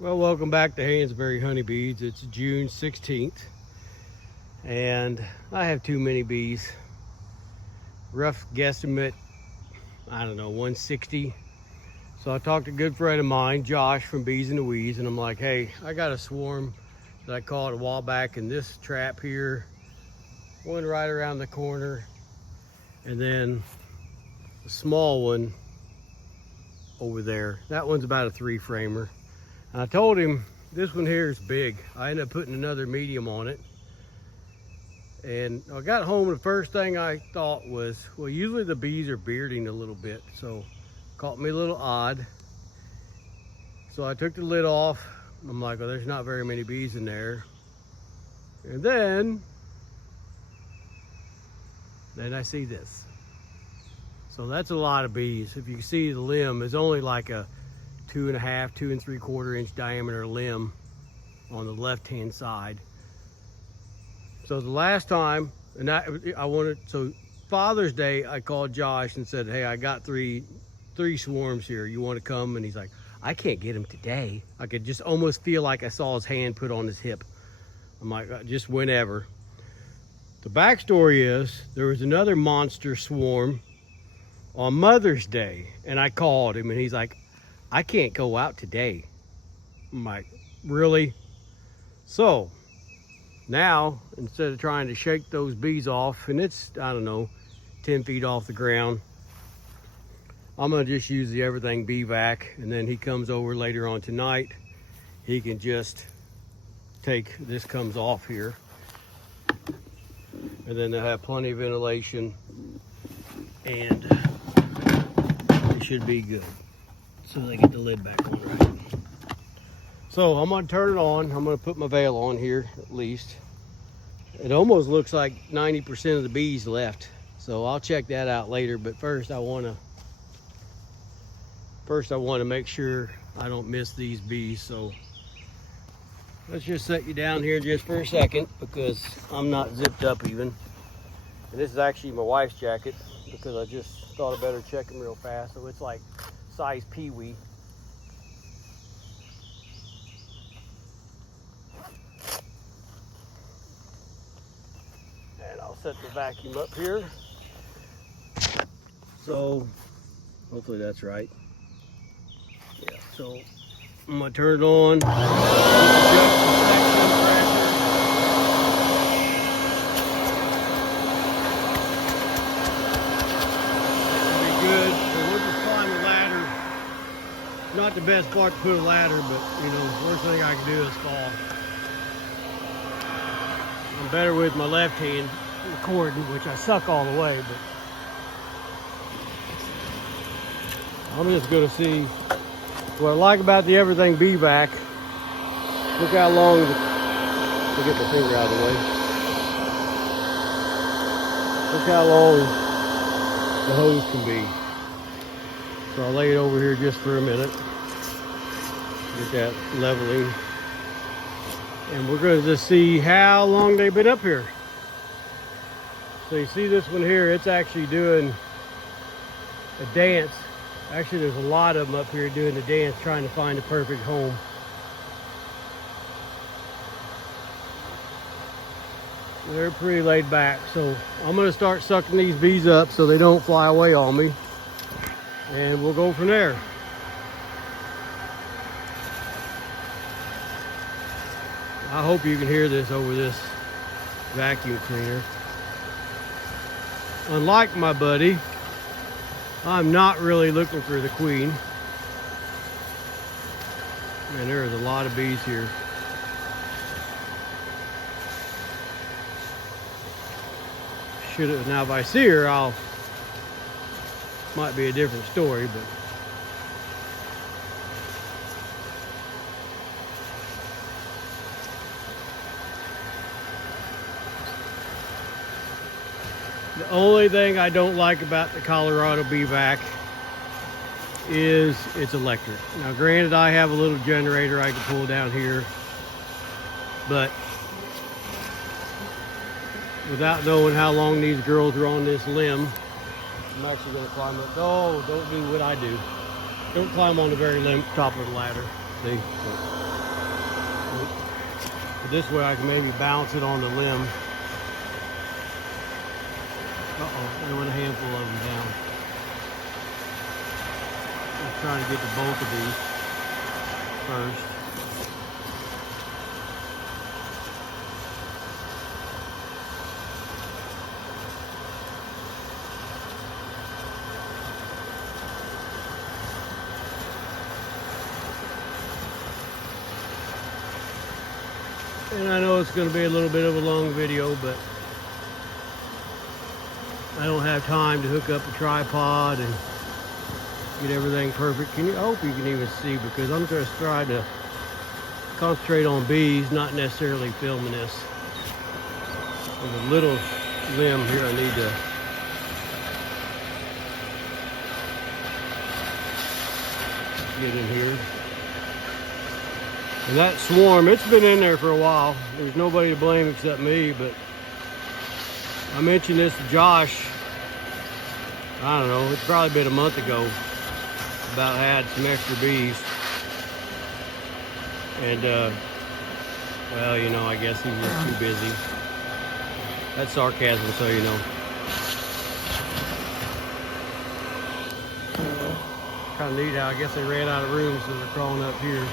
Well, welcome back to Hansberry Honeybees. It's June 16th, and I have too many bees. Rough guesstimate, I don't know, 160. So I talked to a good friend of mine, Josh from Bees and the Weeds, and I'm like, hey, I got a swarm that I caught a while back in this trap here, one right around the corner, and then a small one over there. That one's about a 3-framer. I told him this one here is big. I ended up putting another medium on it. And I got home, the first thing I thought was, well, usually the bees are bearding a little bit, so caught me a little odd. So I took the lid off. I'm like, well, there's not very many bees in there. And then I see this. So that's a lot of bees. If you can see the limb, it's only like a 2.5, 2 3/4 inch diameter limb on the left-hand side. So the last time, and so Father's Day, I called Josh and said, hey, I got three swarms here. You want to come? And he's like, I can't get him today. I could just almost feel like I saw his hand put on his hip. I'm like, just whenever. The backstory is there was another monster swarm on Mother's Day, and I called him, and he's like, I can't go out today. I'm like, really? So now, instead of trying to shake those bees off, and it's, I don't know, 10 feet off the ground, I'm gonna just use the Everything Bee Vac, and then he comes over later on tonight. He can just take, this comes off here, and then they'll have plenty of ventilation, and it should be good. So they get the lid back on right. So I'm gonna turn it on. I'm gonna put my veil on here at least. It almost looks like 90% of the bees left. So I'll check that out later. But first I wanna make sure I don't miss these bees. So let's just set you down here just for a second because I'm not zipped up even. And this is actually my wife's jacket because I just thought I better check them real fast. So it's like size peewee. And I'll set the vacuum up here. So hopefully that's right. Yeah, so I'm gonna turn it on. Not the best part to put a ladder, but you know, worst thing I can do is fall. I'm better with my left hand recording, which I suck all the way, but I'm just gonna see what I like about the Everything Bee Vac. Look how long, let me get my finger out of the way. Look how long the hose can be. So I'll lay it over here just for a minute. Get that leveling. And we're going to just see how long they've been up here. So you see this one here, it's actually doing a dance. Actually, there's a lot of them up here doing the dance, trying to find the perfect home. They're pretty laid back. So I'm going to start sucking these bees up so they don't fly away on me. And we'll go from there. I hope you can hear this over this vacuum cleaner. Unlike my buddy, I'm not really looking for the queen. Man, there is a lot of bees here. Now if I see her, might be a different story, but the only thing I don't like about the Colorado Bee Vac is it's electric. Now granted, I have a little generator I can pull down here, but without knowing how long these girls are on this limb, I'm actually going to climb up. Oh, don't do what I do. Don't climb on the very top of the ladder. See? But this way I can maybe bounce it on the limb. Uh-oh, there went a handful of them down. I'm trying to get the bulk of these first. And I know it's going to be a little bit of a long video, but I don't have time to hook up a tripod and get everything perfect. I hope you can even see, because I'm just trying to concentrate on bees, not necessarily filming this. There's a little limb here I need to get in here. And that swarm, it's been in there for a while. There's nobody to blame except me, but I mentioned this to Josh, I don't know, it's probably been a month ago, about had some extra bees. And, well, you know, I guess he was just too busy. That's sarcasm, so you know. Kind of neat how I guess they ran out of room, so they're crawling up here.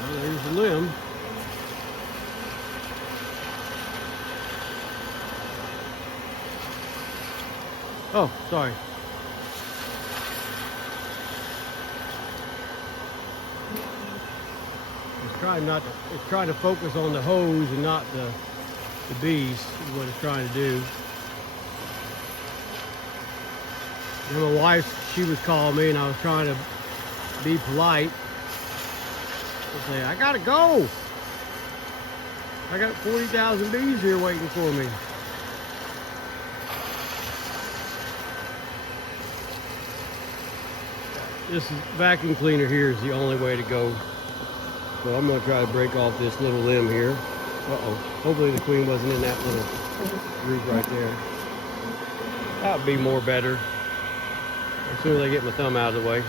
Well, there's the limb. Oh, sorry. It's trying to focus on the hose and not the bees, is what it's trying to do. And my wife, she was calling me, and I was trying to be polite and say, I gotta go. I got 40,000 bees here waiting for me. This vacuum cleaner here is the only way to go. So I'm going to try to break off this little limb here. Uh-oh. Hopefully the queen wasn't in that little groove right there. That would be more better. As soon as I get my thumb out of the way.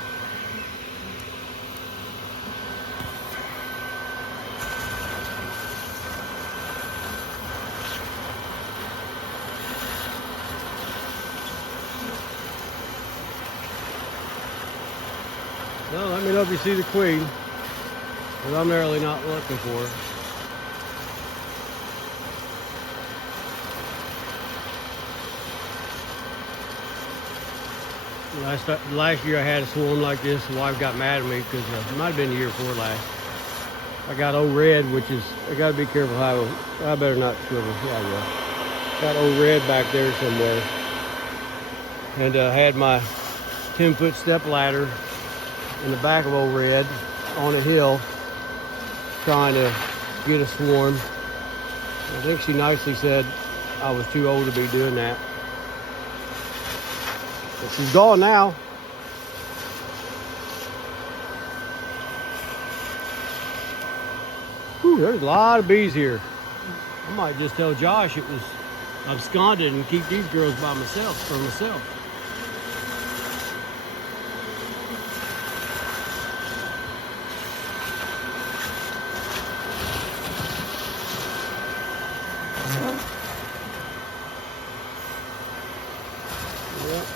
Well, let me know if you see the queen, because I'm really not looking for her. Last year I had a swarm like this. The wife got mad at me because it might have been the year before last. I got old red, which is, I got to be careful how, I better not swivel. Yeah, I will. Got old red back there somewhere. And I had my 10-foot step ladder in the back of old red on a hill trying to get a swarm. I think she nicely said I was too old to be doing that. But she's gone now. Whew, there's a lot of bees here. I might just tell Josh it was absconded and keep these girls by myself, for myself.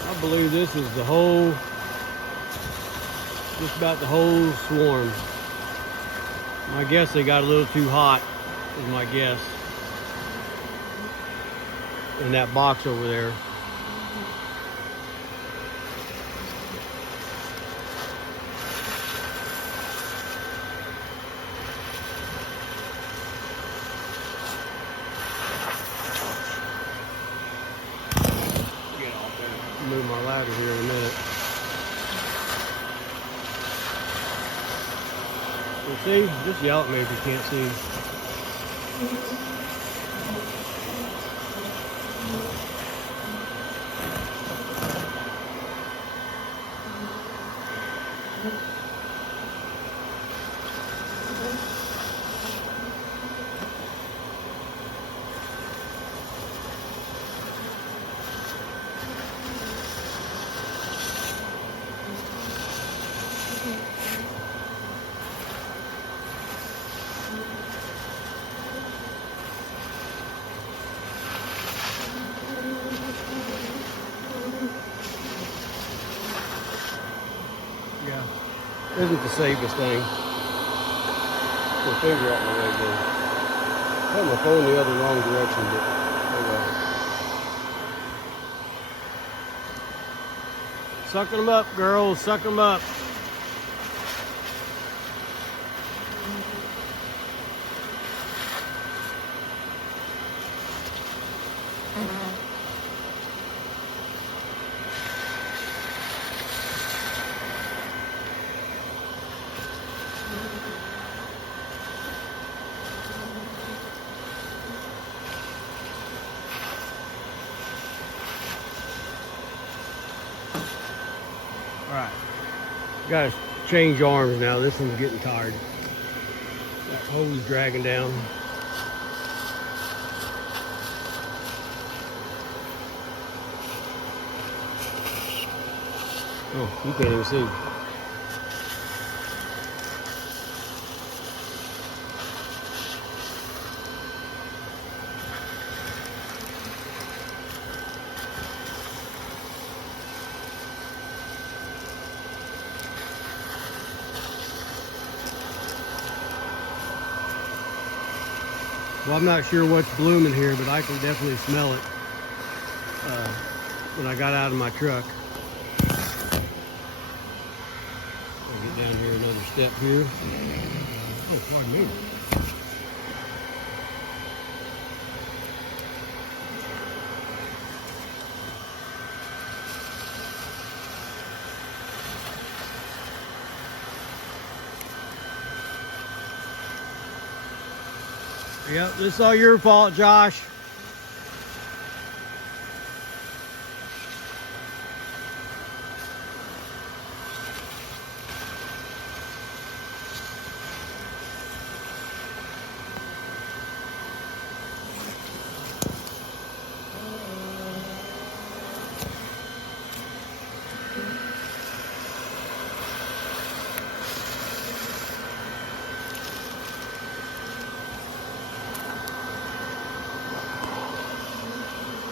I believe this is the whole, just about the whole swarm. I guess they got a little too hot, is my guess, in that box over there. Move my ladder here in a minute. You see? Just yell at me if you can't see. isn't the safest thing. Put my finger out my way again. I had my phone the other wrong direction, but oh well. Sucking them up, girls. Suck them up. All right, gotta change arms now. This one's getting tired. That hose dragging down. Oh, you can't even see. Well, I'm not sure what's blooming here, but I can definitely smell it when I got out of my truck. I'll get down here another step here. Oh, pardon me. Yep, this is all your fault, Josh.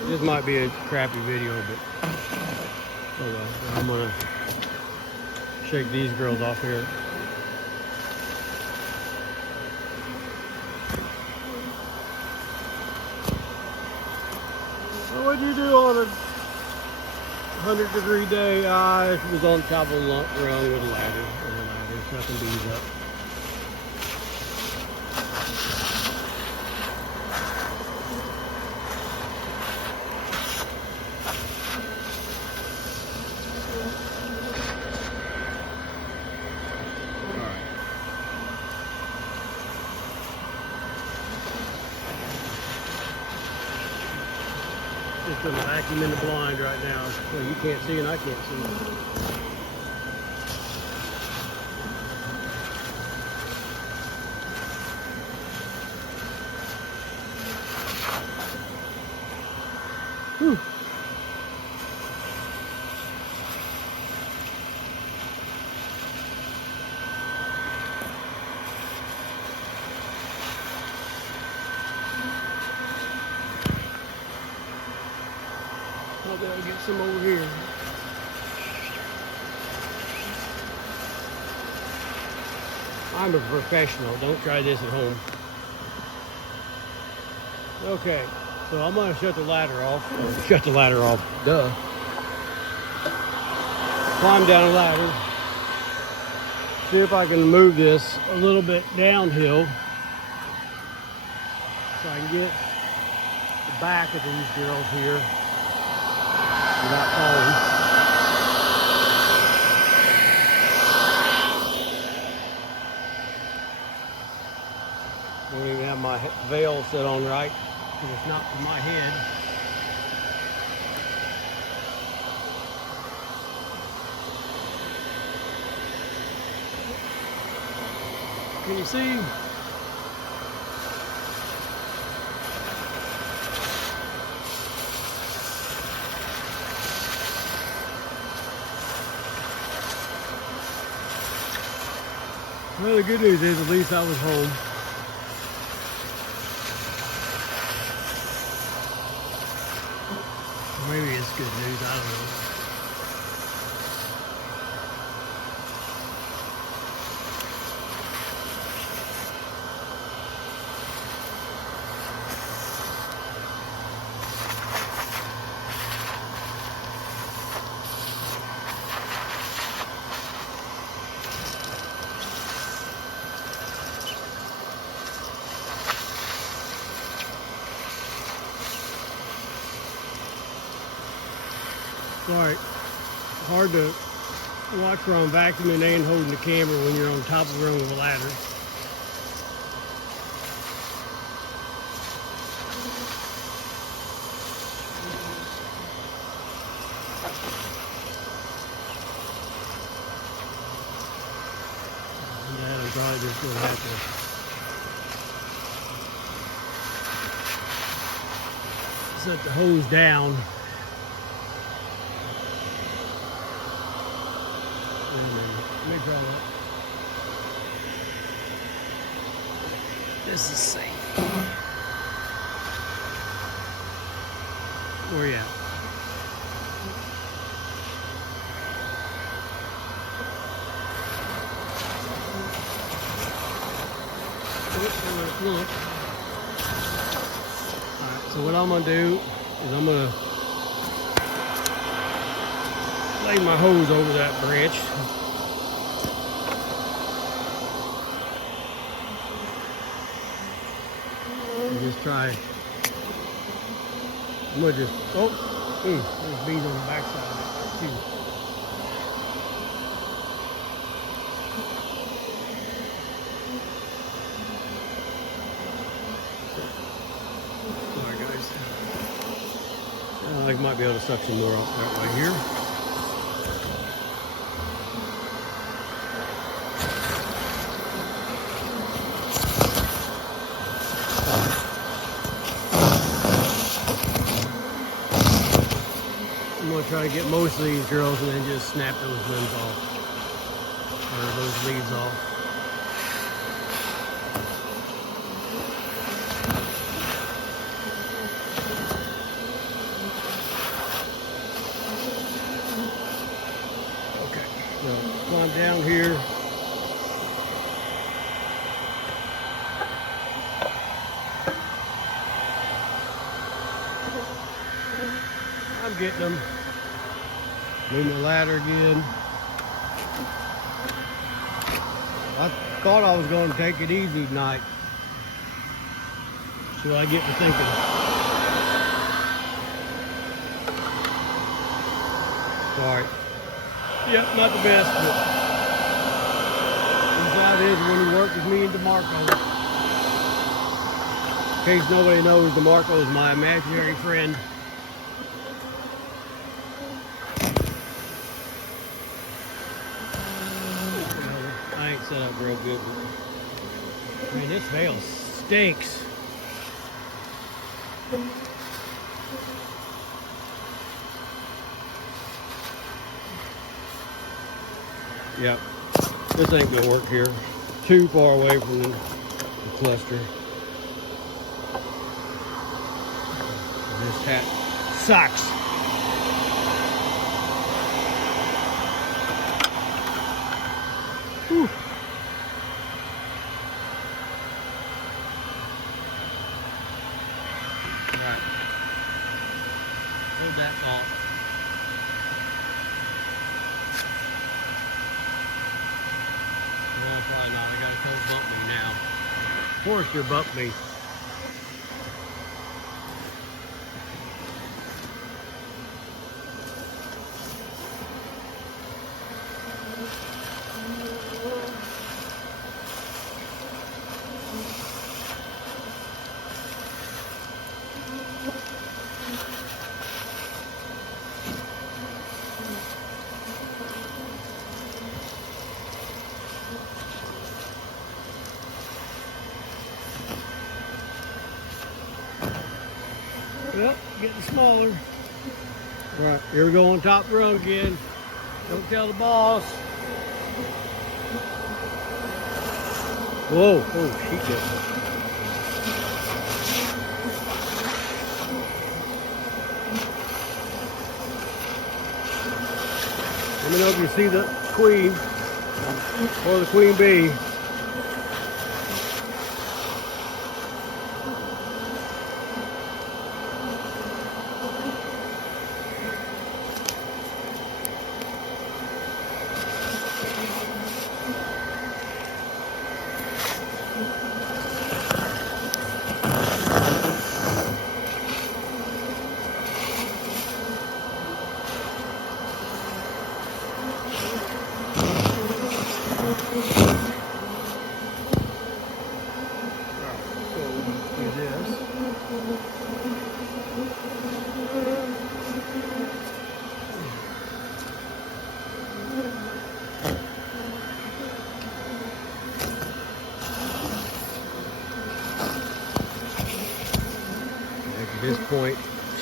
This might be a crappy video, but oh well. I'm gonna shake these girls off here. So what'd you do on a 100-degree day? I was on top of a rung with a ladder. Sucking bees up. Just gonna vacuum in the blind right now. Well, you can't see and I can't see. Whew. Maybe I'll get some over here. I'm a professional. Don't try this at home. Okay, so I'm gonna shut the ladder off. Shut the ladder off. Duh. Climb down the ladder. See if I can move this a little bit downhill so I can get the back of these girls here without falling. I don't even have my veil set on right because it's not for my head. Can you see? Well, the good news is at least I was home. Maybe it's good news, I don't know. Sorry, hard to watch where I'm vacuuming and holding the camera when you're on top of the rung of a ladder. Yeah, I'm probably just gonna have to set the hose down. Let me try that. This is safe. Where you at? Look. Alright, so what I'm gonna do is I'm gonna lay my hose over that branch. And just try. I'm gonna just, there's bees on the backside of it too. Alright guys. I might be able to suck some more off that right here. I'm going to try to get most of these drills and then just snap those limbs off, or those leaves off. Okay, now climb down here. I'm getting them. Move my ladder again. I thought I was going to take it easy tonight. That's what I get for thinking. Sorry. Yep, not the best, but inside is when he worked with me and DeMarco. In case nobody knows, DeMarco is my imaginary friend. I ain't set up real good. Man, this hail stinks. Yep, this ain't gonna work here. Too far away from the cluster. This hat sucks. Whew. Alright. Hold that off. No, probably not. I gotta go bump me now. Forrester bumped me. Well, getting smaller. Right, here we go on top of the road again. Don't tell the boss. Whoa, oh, she did. Let me know if you see the queen or the queen bee.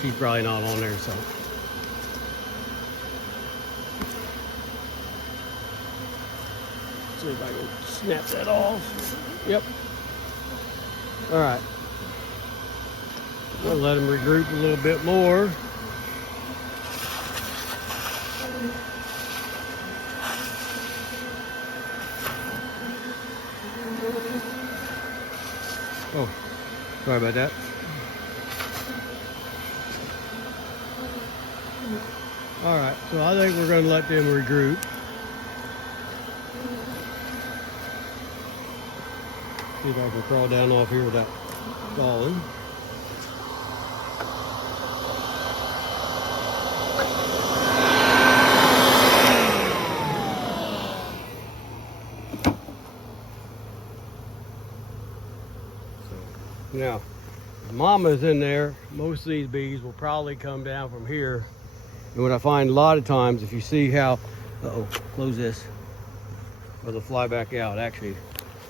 she's probably not on there, so. See if I can snap that off. Yep. All right. We'll let them regroup a little bit more. Oh, sorry about that. All right, so I think we're going to let them regroup. See if I can crawl down off here without falling. Now, mama's in there. Most of these bees will probably come down from here. And what I find a lot of times, if you see how, close this, or they'll fly back out. Actually,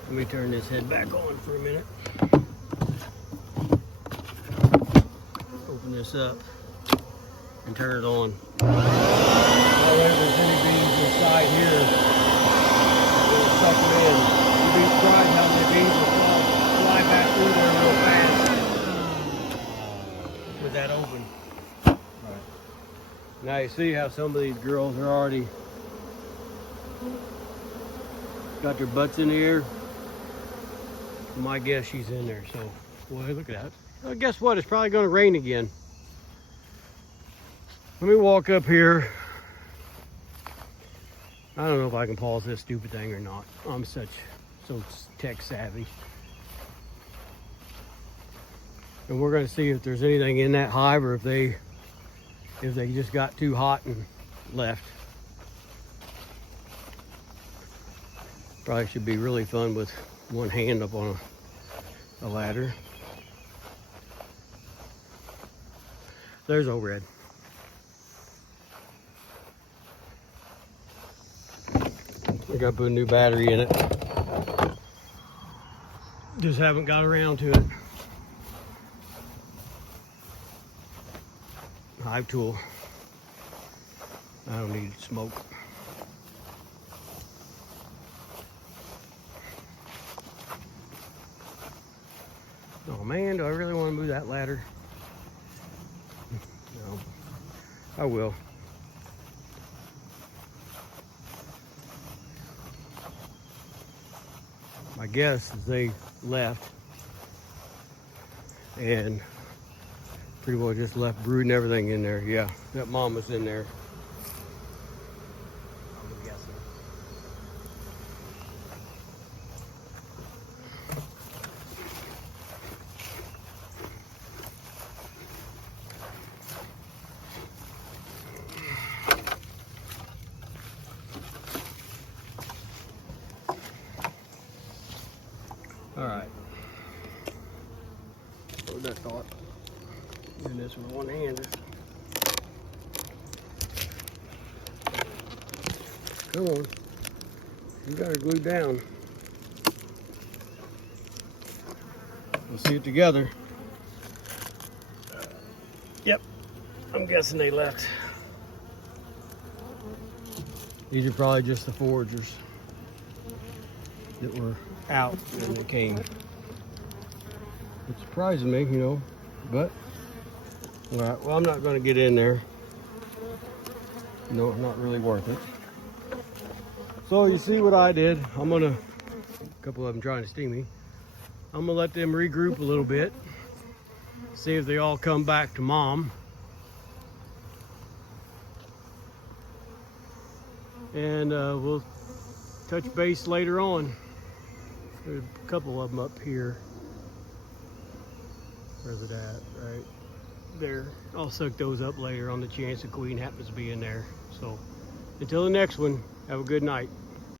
let me turn this head back on for a minute. Open this up and turn it on. That way, if there's any bees inside here, it'll suck them in. You'd be surprised how many bees will fly back through there real fast with that open. Right. Now you see how some of these girls are already got their butts in the air. My guess she's in there, so boy, look at that. Well, guess what? It's probably going to rain again. Let me walk up here. I don't know if I can pause this stupid thing or not. I'm so tech savvy. And we're going to see if there's anything in that hive, or if they just got too hot and left. Probably should be really fun with one hand up on a ladder. There's old red. I got to put a new battery in it. Just haven't got around to it. Hive tool. I don't need smoke. Oh man, do I really want to move that ladder? No, I will. My guess is they left and pretty well just left brooding everything in there. Yeah, that mama's in there. I'm guessing. All right. Hold that thought. Doing this with one hand. Come on. You got her glued down. We'll see it together. Yep. I'm guessing they left. These are probably just the foragers that were out when they came. It surprises me, you know, but all right, well, I'm not going to get in there. No, not really worth it. So you see what I did. I'm going to, a couple of them trying to sting me. I'm going to let them regroup a little bit. See if they all come back to mom. And we'll touch base later on. There's a couple of them up here. Where's it at? Right there. I'll suck those up later on the chance the queen happens to be in there. So until the next one, have a good night.